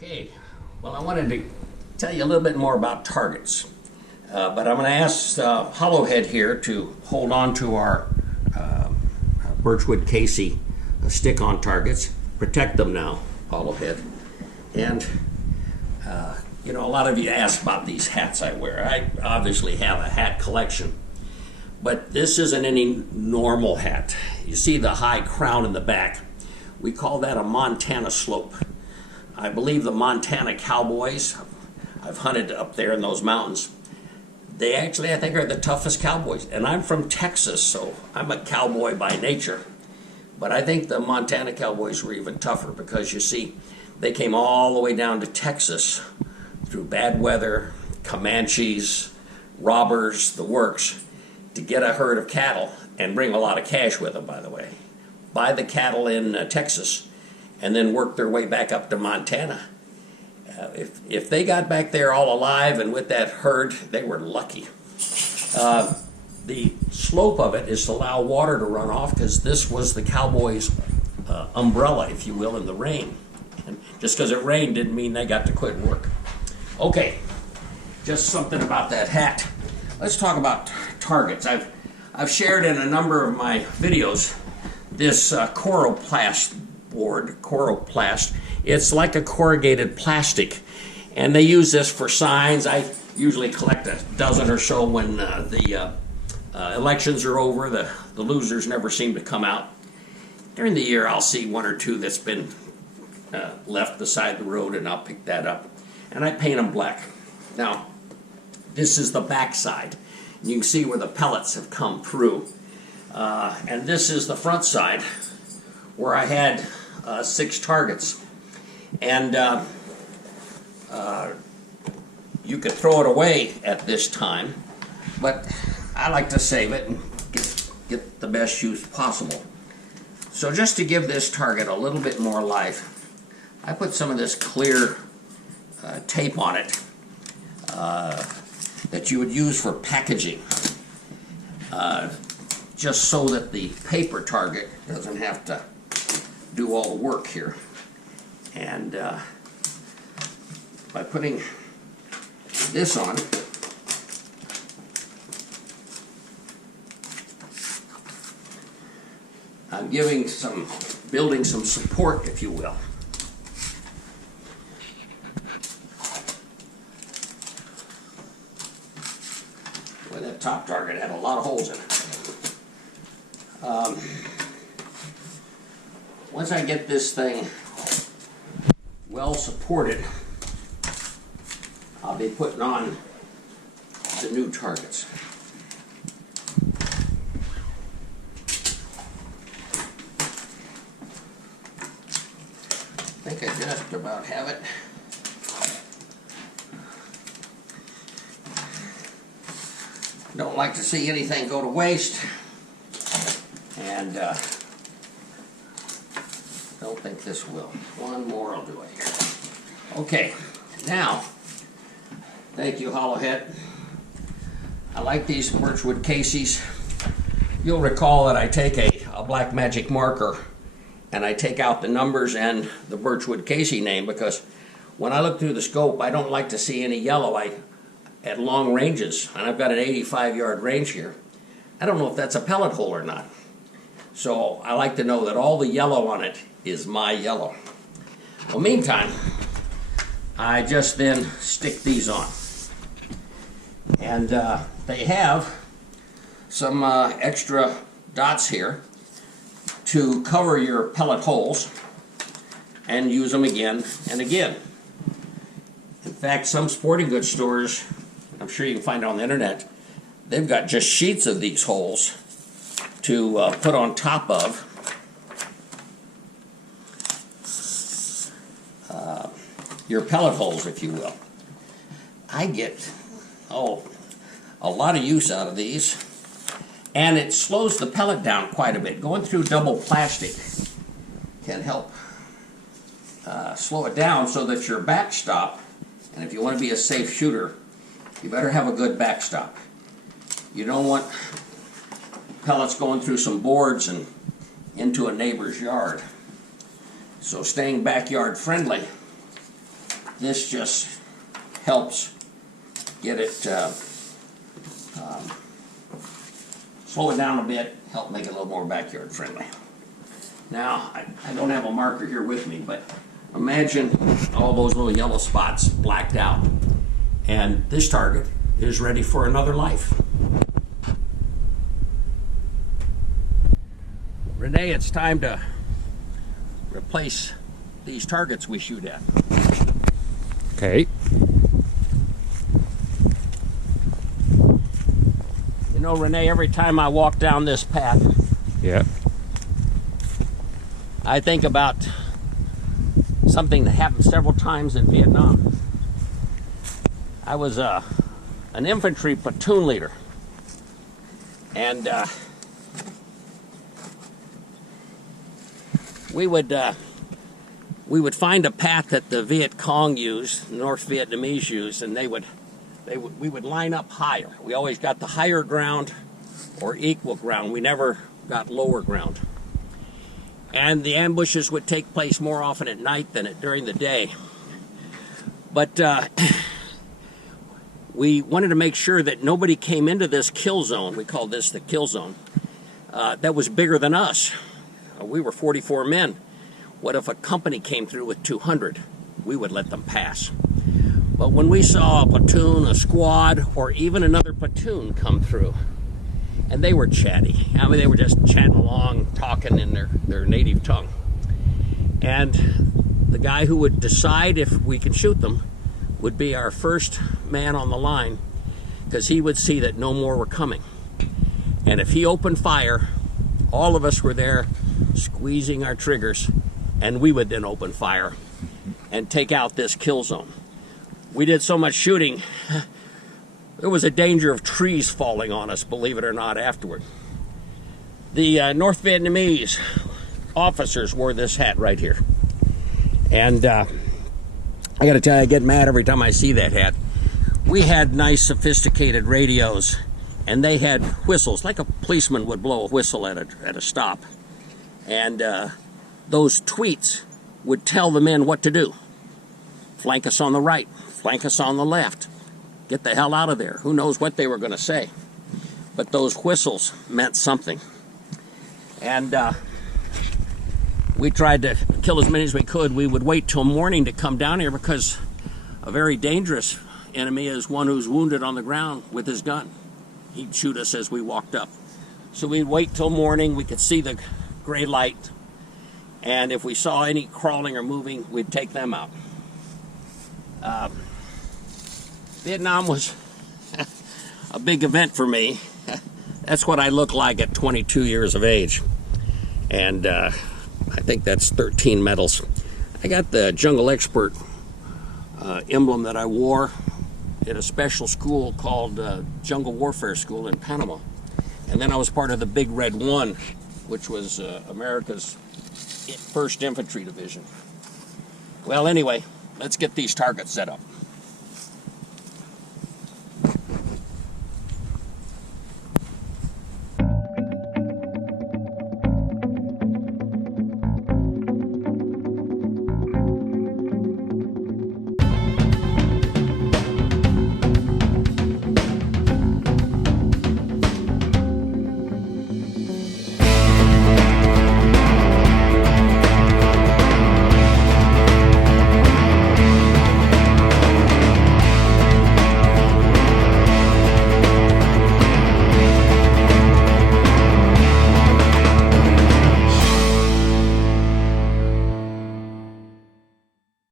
Okay, well, I wanted to tell you a little bit more about targets, but I'm going to ask Hollowhead here to hold on to our Birchwood Casey stick-on targets. Protect them now, Hollowhead. And, you know, a lot of you ask about these hats I wear. I obviously have a hat collection, but this isn't any normal hat. You see the high crown in the back. We call that a Montana slope. I believe the Montana cowboys, I've hunted up there in those mountains, they actually, I think, are the toughest cowboys. And I'm from Texas, so I'm a cowboy by nature. But I think the Montana cowboys were even tougher because, you see, they came all the way down to Texas through bad weather, Comanches, robbers, the works, to get a herd of cattle and bring a lot of cash with them, by the way. Buy the cattle in Texas and then work their way back up to Montana. If they got back there all alive and with that herd, they were lucky. The slope of it is to allow water to run off, because this was the cowboys' umbrella, if you will, in the rain. And just because it rained didn't mean they got to quit work. Okay, just something about that hat. Let's talk about targets. I've shared in a number of my videos this coroplast board, coroplast. It's like a corrugated plastic, and they use this for signs. I usually collect a dozen or so when the elections are over. The losers never seem to come out. During the year, I'll see one or two that's been left beside the road, and I'll pick that up, and I paint them black. Now, this is the back side. You can see where the pellets have come through. And this is the front side, where I had 6 targets. And you could throw it away at this time, but I like to save it and get the best use possible. So just to give this target a little bit more life, I put some of this clear tape on it that you would use for packaging, just so that the paper target doesn't have to do all the work here. And by putting this on, I'm building some support, if you will. Well, that top target had a lot of holes in it. Once I get this thing well supported, I'll be putting on the new targets. I think I just about have it. Don't like to see anything go to waste, and don't think this will. One more will do it here. Okay, now, thank you, Hollowhead. I like these Birchwood Caseys. You'll recall that I take a black magic marker and I take out the numbers and the Birchwood Casey name, because when I look through the scope, I don't like to see any yellow. At long ranges, and I've got an 85-yard range here, I don't know if that's a pellet hole or not. So I like to know that all the yellow on it is my yellow. Well, meantime, I just then stick these on. And they have some extra dots here to cover your pellet holes and use them again and again. In fact, some sporting goods stores, I'm sure you can find it on the internet, they've got just sheets of these holes to put on top of your pellet holes, if you will. I get, a lot of use out of these, and it slows the pellet down quite a bit. Going through double plastic can help slow it down, so that your backstop, and if you want to be a safe shooter, you better have a good backstop. You don't want pellets going through some boards and into a neighbor's yard. So staying backyard friendly this just helps get it, slow it down a bit, help make it a little more backyard friendly. Now, I don't have a marker here with me, but imagine all those little yellow spots blacked out, and this target is ready for another life. Renee, it's time to replace these targets we shoot at. Okay. You know, Renee, every time I walk down this path, Yeah. I think about something that happened several times in Vietnam. I was an infantry platoon leader, and we would find a path that the Viet Cong used, North Vietnamese used, and we would line up higher. We always got the higher ground or equal ground. We never got lower ground. And the ambushes would take place more often at night than during the day. But we wanted to make sure that nobody came into this kill zone, we called this the kill zone, that was bigger than us. We were 44 men. What if a company came through with 200? We would let them pass. But when we saw a platoon, a squad, or even another platoon come through, and they were chatty. I mean, they were just chatting along, talking in their native tongue. And the guy who would decide if we could shoot them would be our first man on the line, because he would see that no more were coming. And if he opened fire, all of us were there squeezing our triggers, and we would then open fire and take out this kill zone. We did so much shooting, there was a danger of trees falling on us, believe it or not, afterward. The North Vietnamese officers wore this hat right here. And I gotta tell you, I get mad every time I see that hat. We had nice, sophisticated radios, and they had whistles, like a policeman would blow a whistle at a stop. And those tweets would tell the men what to do. Flank us on the right, flank us on the left. Get the hell out of there. Who knows what they were going to say. But those whistles meant something. And we tried to kill as many as we could. We would wait till morning to come down here, because a very dangerous enemy is one who's wounded on the ground with his gun. He'd shoot us as we walked up. So we'd wait till morning. We could see the gray light. And if we saw any crawling or moving, we'd take them out. Vietnam was a big event for me. That's what I look like at 22 years of age. And I think that's 13 medals. I got the Jungle Expert emblem that I wore at a special school called Jungle Warfare School in Panama. And then I was part of the Big Red One, which was America's 1st Infantry Division. Well, anyway, let's get these targets set up.